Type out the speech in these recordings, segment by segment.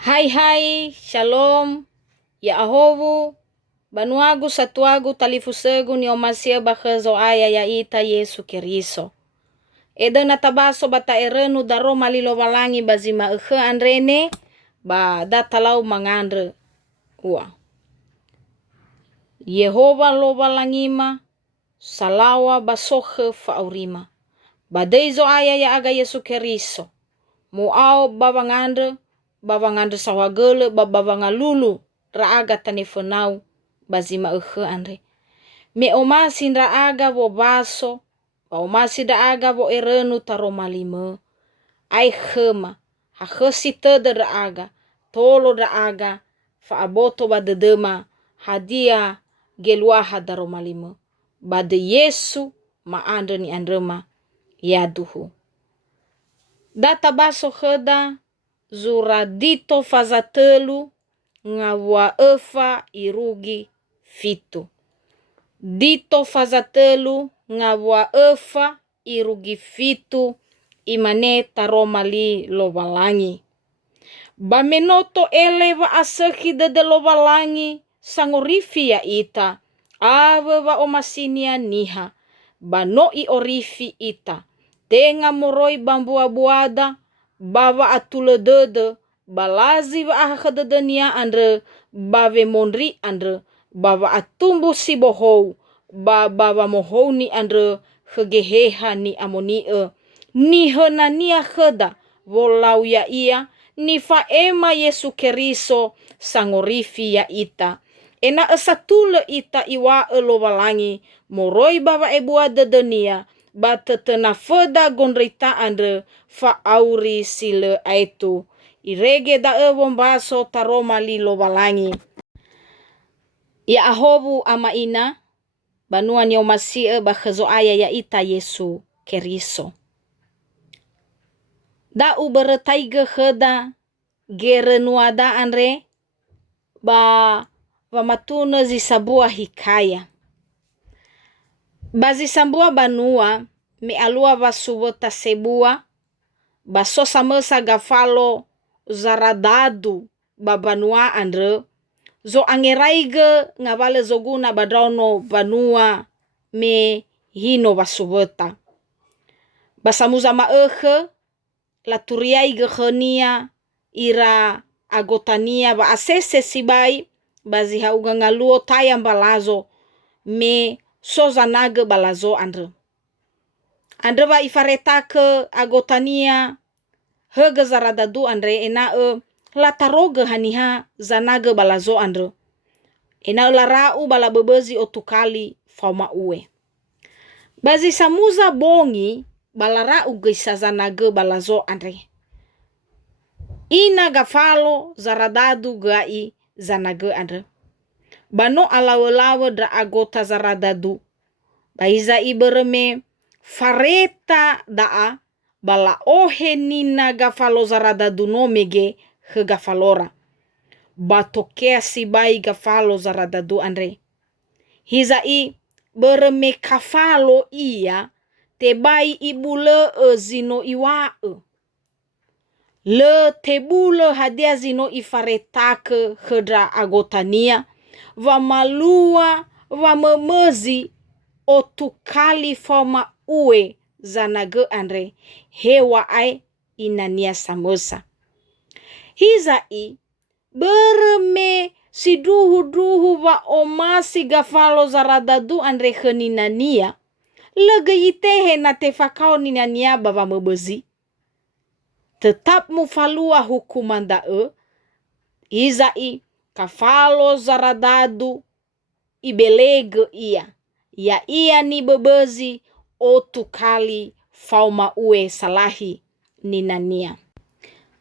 Hai hai, shalom, ya ahovu, banuagu satuagu talifusegu ni omasia bakhazo aya ya ita Yesu Keriso. Eda natabaso bata erenu daro malilo walangi bazima andrene, ba datalau mangandre ua. Yehova lo walangima, salawa basohe faurima. Badeizo aya ya aga Yesu Keriso. Muau bawangandre sawagele babangalulu raaga tanefonau bazima andre. Me omasi raaga wo baso, omasi raaga wo erenu taromalime. Ai khema, hakhesi tede raaga, tolo raaga, faaboto badedema, hadia geluaha daromalime. Bade Yesu maandre ni andrema yaduhu. Data baso kheda zuradito fazatelu ngawua efa irugi fitu. Dito fazatelu ngawua efa irugi fitu imane taromali lowalangi. Bamenoto eleva asekhi dede lowalangi sangorifi ya ita. Ave wa omasinia niha. Banoi orifi ita. Tenga moroi bambua buada, bawa atule dede, balazi wa ahakadedenia andre, bave monri andre, bawa atumbu si bohou, bawa mohou ni andre, hegeheha ni amonie, ni henania kheda, wolau ya ia, ni faema Yesu Keriso, sangorifi ya ita. Ena esatule ita iwa elowalangi, moroi bawa ebua dedenia, batetena feda gondrita andre fa auri sile aitu. Irege da wombaso taroma lilo walangi. Ya ahobu ama ina, banua ni omasie bakhazo aya ya ita Yesu Keriso. Da uberetaiga kheda gerenuada andre ba wamatuna zisabua hikaya. Bazi sambua banua me alua vasuwota sebua baso samesa gafalo zaradadu babanua andre zo angeraige ngawale zoguna badrauno banua me hino vasuwota. Basamuza maekhe laturiai gekhenia ira agotania ba asese sibai bazi hauga ngaluo tayam balazo me sozanage balazo andre. Andre wa ifaretake agotania hege zaradadu andre ena lataroge haniha zanage balazo andre. Ena larau balabebezi otukali fauma ue. Bazi samuza bongi balarau geisa zanage balazo andre. Ina gafalo zaradadu gai zanage andre. Bano alawe-lawe dra agota zaradadu. Baiza ibereme fareta daa bala ohe nina gafalo zaradadu nomege he gafalora. Batokea sibai gafalo zaradadu andre. Hizai bereme kafalo iya tebai ibule zino iwae. Le tebule hadia zino ifaretake hedra agotania. Wamalua wamemezi otukali foma ue zanage andre hewa ai inania samosa. Hizai bereme siduhu wa omasi gafalo zaradadu andre heninania lege itehe na tefakao ninania bawa mebezi. Tetap mufalua hukumandae. Hizai kafalo zaradadu ibelege ia. Ya ia ni bebezi otukali fauma ue salahi ninania.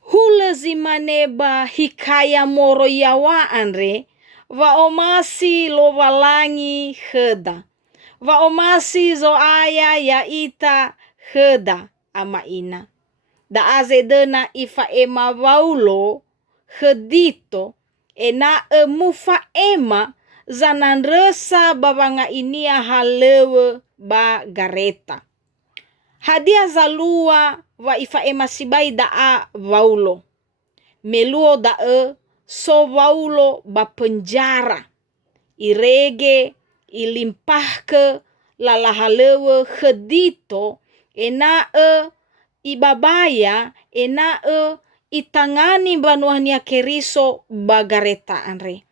Hule zimaneba hikaya moro yawa andre. Waomasi lo walangi heda. Waomasi zo aya ya ita heda ama ina. Da azedena ifa ema waulo hedito ena mufa ema zanandresa babanga inia halewe ba gareta. Hadia zalua wa ifa ema sibai daa waulo. meluo dae so waulo ba penjara. Irege ilimpahke lalahalewe khedito enae ibabaya enae itangani banuania keriso bagareta anre.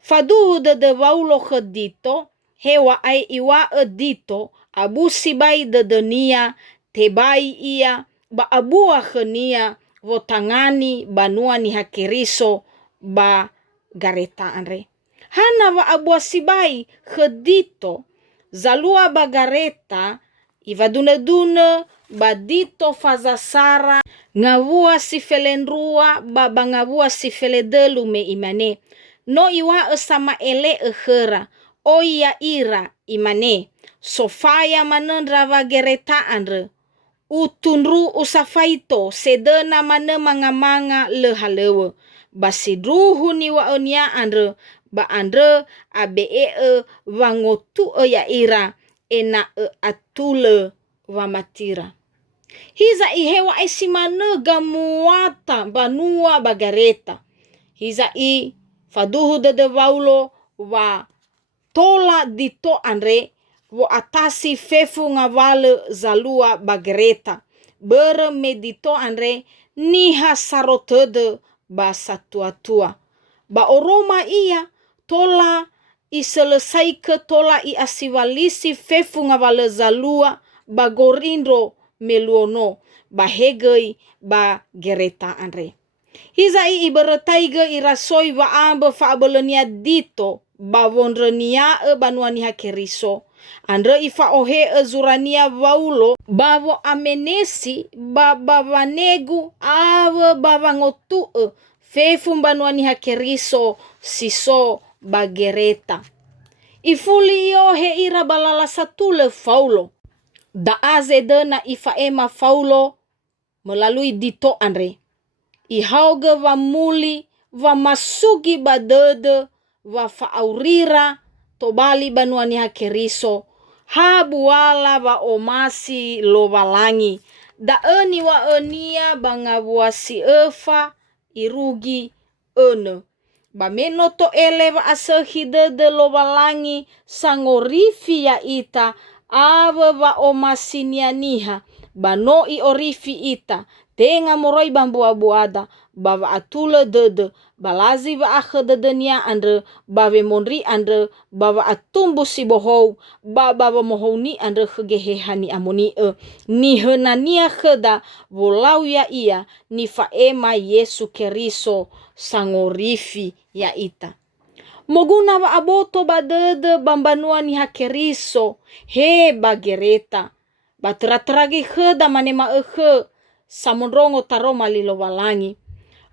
Faduhu de waulo khedito hewa ai iwa edito abusi bai dedenia tebai ia ba abua khenia votangani banua ni hakeriso ba gareta anre. Hana wa abua sibai khedito zalua ba gareta ivadune-dune badito fazasara ngavua si felendrua baba ngavua si feledelu me imane. No iwa sama ele ekhera o ia ira imane. Sofaya manendra va gereta andre. Utunru usafaito sedena mane manga-manga lehalewe. Basidruhu ni wa onia andre. Ba andre abee wangotu ya ira ena atule wa matira. Hiza ihewa esimane gamuata banua bagareta. Hiza i faduhu de waulo wa tola dito andre wo atasi fefu ngawale zalua bagareta. Bere medito andre niha sarotede ba satua-tua. Ba oroma iya tola iselesai ke tola i asiwalisi fefu ngawale zalua ba gorindro meluono ba hegei ba gereta andre. Hiza i iberetaiga irasoi wa ambe fa abelenia dito ba wondrenia banuania keriso. Andre ifa ohe zurania waulo bawo amenesi ba wanegu awe ba wangotu fefu banuania keriso siso bagereta. Ifuli ohe ira balala satule faulo. Daaze dena ifa ema faulo melalui dito andre. Ihauge wa muli wa masugi badede wa faaurira tobali banuani hakeriso habuala wa omasi lowalangi daeni wa enia bangabuasi efa irugi ene bameno to ele wa asehi dede lowalangi sangorifi ya ita awe wa omasi nianiha banoi orifi ita tenga moroi bambu-abuada bawa atule dede balazi wa akhededenia andre bawe monri andre bawa atumbu si bohou bawa mohoni andre khegehehani amoni ni henania kheda wolau ya ia ni faema Yesu keriso sangorifi ya ita. Moguna wa aboto badede bambanua ni hakeriso he bagereta batratragi kheda manema samondrongo taroma lilo walangi.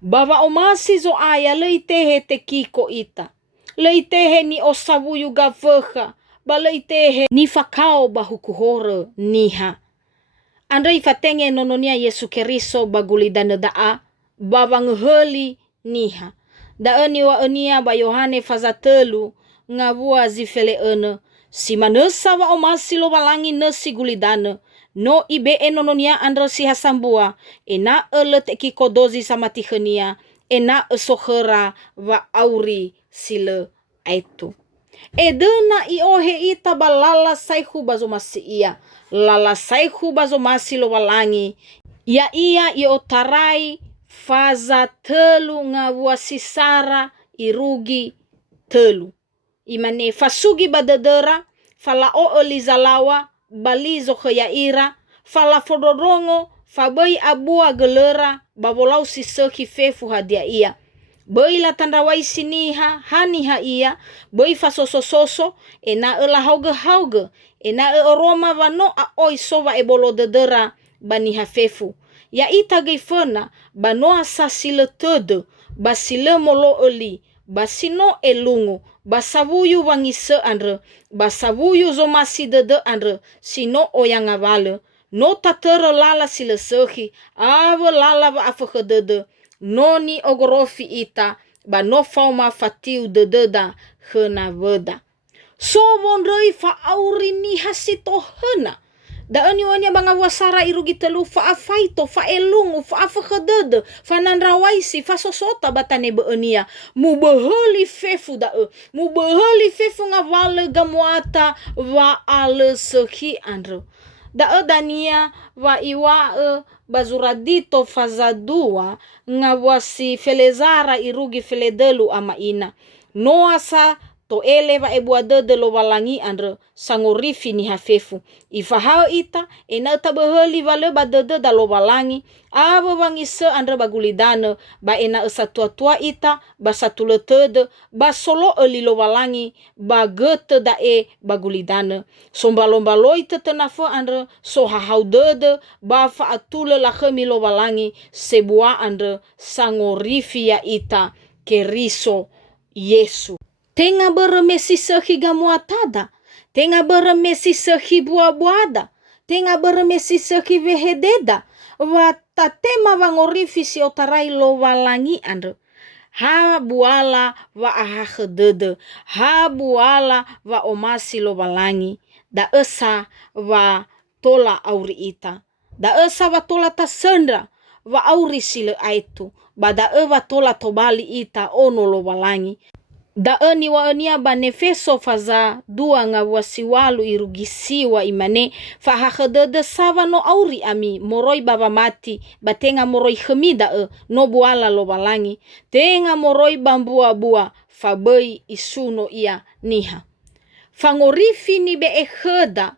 Bawa omasi zo aya leitehe te kiko ita. Leitehe ni osavuyu gavekha. Ba leitehe ni fakao bahukuhore niha. Andai fatenge nononia Yesu keriso bagulidane daa. Bawa ngeheli niha. Daeni wa enia ba Yohane fazatelu ngavua zifele ene. Si manesa wa omasi lo walangi nesi gulidane. No ibe enononia andra si hasambua. Ena elet kikodozi sama tihenia. Ena esohera wa auri sile aitu. Edena iohe ita balala saihu bazomasi ia. Lala saihu bazomasi lo walangi. Ya ia iotarai faza telu ngawua sisara irugi telu. Imane fasugi badedera. Fala o elizalawa. Balizo khayaira fala fodorongo fabai abua gelera babolau sisehi fefu hadia ia bai la tandawai siniha haniha ia bai fasosososo ena ela hauge ena roma vano a oisowa ebolo dedera baniha fefu ya ita geifena banoa sasile tede basile molo oli basino elungu basavuyu wangise andre basavuyu zomasi dede andre sino oyang avale no tatere lala sile sehi ave lala wa afegedede noni ogorofi ita ba no fauma fatiu dededa hena weda so wondrei fa auri ni hasito hena Daon wania banga wasara irugi telu fa afaito fa elungu fa afakadede fa nanrawaisi fa sosota batane beenia mu beheli fefu mu beheli fefu nga vale gamuata va ale sehi andro dania va iwa bazuradito fazadua nga wasi felezara irugi feledelu ama ina noasa to ele va ebuadede lo walangi andre sangorifi ni hafefu ifahao ita ena tabeheli vale badede da lo walangi abo wangise andre bagulidane ba ena tua ita ba satuletede ba solo eli lo walangi ba gete da bagulidane sombalo ita tenafo andre so hahaudede ba fa atule la khemi lo walangi sebua andre sangorifi ya ita keriso Yesu. Tenga beremesi sehi gamuatada. Tenga beremesi sehi buah-buada. Tenga beremesi sehi vehededa. Watatema vangorifi si otarai lo walangi andre. Ha buala wa ahahedede. Ha buala wa omasi lo walangi. Da esa wa tola auri ita. Da esa wa tola tasendra. Wa auri sile aitu. Bada wa tola tobali ita ono lo walangi. Daeni wa enia banefeso faza dua nga wasiwalu irugisiwa imane fahahedede sawa no auri ami moroi baba mati batenga moroi khemida no buala lo balangi tenga moroi bambua-bua fabei isuno ia niha fangorifi ni be ekheda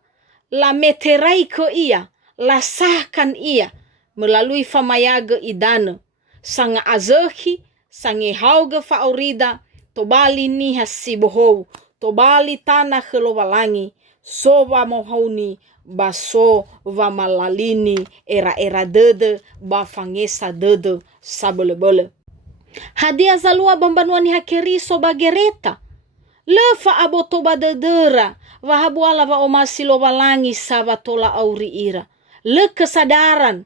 la meterai ke ia la sahkan ia melalui famayaga idane sanga azehi sange hauge fa aurida tobali ni hasibohou, tobali tanah kelowalangi, sowa mohauni, baso va malalini, era dede, bafangesa dede, sabele-bele. Hadia zalua bambanuani hakeriso bagereta, lefa abotoba dedera, vahabuala va omasi lowalangi sabatola auri ira. Le kesadaran,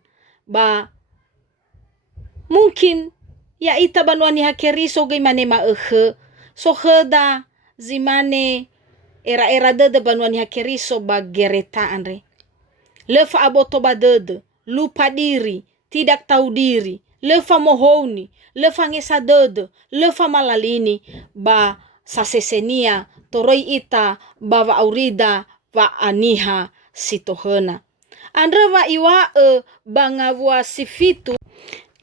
mungkin ya ita banuani hakeriso gimane maehe so heda zimane era dede banuani hakeriso bagereta andre lefa aboto badede lupa diri tidak tahu diri lefa mohoni lefa ngesa dede lefa malalini ba sasesenia toroi ita bawa aurida va aniha sitohena andre va iwa bangavua sifitu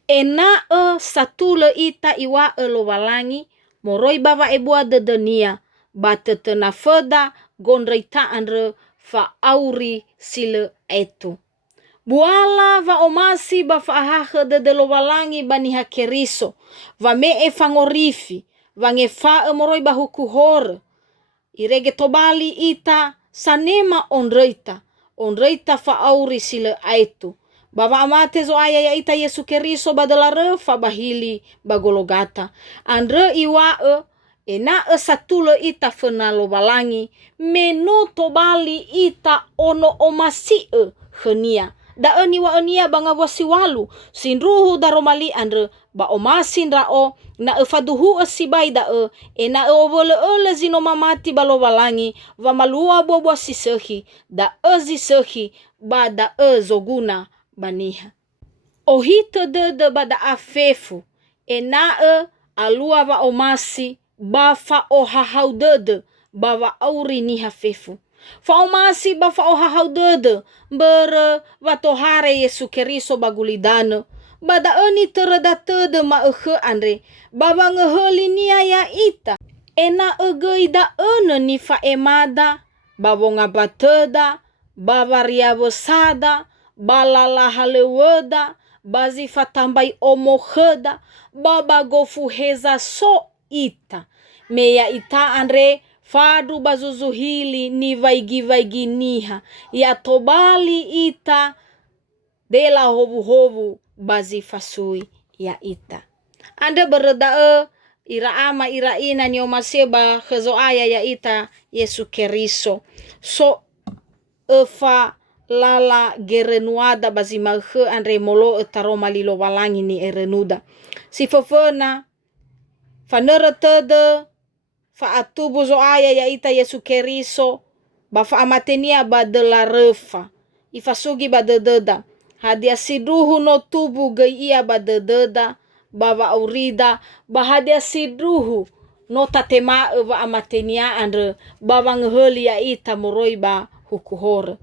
ena satule ita iwa lo walangi moroi bava ebua dedenia batetena feda gondreita andre fa auri sile etu buala va omasi ba fa hahe de lo walangi bani hakeriso va me fangorifi va ngefa moroi ba hukuhor irege tobali ita sanema onreita fa auri sile etu Bava amate zo aya ya ita Yesu keriso badala refa bahili bagologata. Andre iwa ena satule ita fenalo balangi. Meno tobali ita ono omasi khenia. Da eni wa enia banga wasiwalu. Sinruhu daromali andre ba omasi nrao. Na faduhu sibai da ena ovole zino mamati balo balangi. Va malua bobo sisehi. Da zisehi ba da zoguna. Baniha. Ohito de bada afefu. Enae alua va omasi. Bafa ohahau dede. Bawa auri ni hafefu. Fa omasi bafa ohahau dede. Bere vatohare Yesu keriso bagulidane. Bada eni teredate ma andre. Bawa ngeheli nia ya ita. Ena geida ene ni fa emada. Bawa ngabateda. Bawa riabosada. Balala haleweda, bazi fatambai omoheda, baba gofu heza so ita. Meya ita andre fadu bazuzuhili ni vaigi niha. Ya tobali ita dela hovu bazi fasui ya ita. Anda bereda ira ama ira ina ni omaseba hezo aya ya ita Yesu keriso. So efa lala gerenuada bazimahe andre molo etaroma lilo walangi ni erenuda. Si fofena fanere tede fa atubu zo aya ya ita Yesu keriso ba fa amatenia ba de la refa ifasugi badededa. Hadia siduhu no tubu gai ia badededa bawa aurida bahadia siduhu no tatema eva amatenia andre bawa ngeheli ya ita moroi ba hukuhore.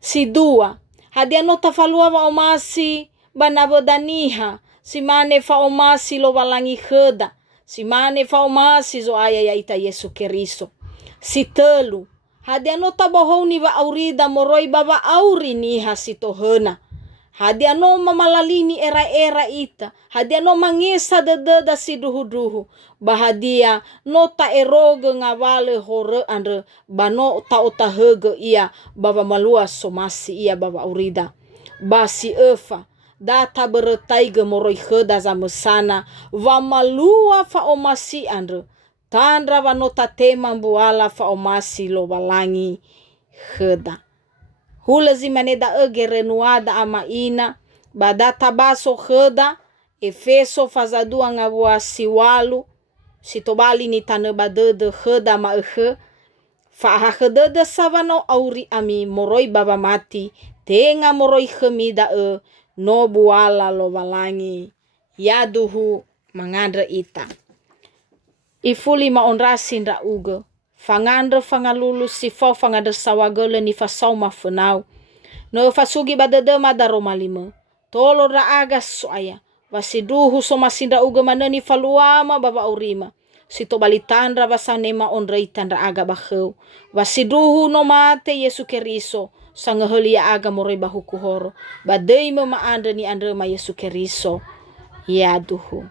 Si dua hadia no tafalua wa omasi banabodaniha simane fa omasi lo walangi heda simane fa omasi zo aya ya ita Yesu Keriso. Si telu hadia no tabohoni wa aurida moroi bawa auri niha sitohena. Hadia no mamalalini era ita. Hadia no mangesa dededa si duhu-duhu. Bahadia no ta eroge ngawale hore andre. Bano ta otahege ia baba malua somasi ia baba aurida. Basi efa. Data beretaiga moroi heda zamesana. Va malua fa omasi andre. Tandra va no tatema mbuala fa omasi lo walangi heda. Hula zimaneda ege renuada ama ina. Badata baso heda. Efeso fazadua ngabua siwalu. Sitobali ni tane badede heda ma ehe. Faaha hedede savano auri ami moroi baba mati. Tenga moroi khemida no buala lo walangi. Yaduhu mangandre ita. Ifuli maonrasi ndra uge. Fangandre fangalulu sifau fangandre sawagele ni fasau mafunau. No fasugi badede madaroma lima. Tolo ra aga soaya. Wasiduhu somasinda uge maneni faluama baba urima. Sito balitandra wasanema onreita ndra aga baheu. Wasiduhu no mate Yesu Keriso. Sangeheli aga moroi bahuku horo. Badei maandre ni andre ma Yesu Keriso. Yaduhu.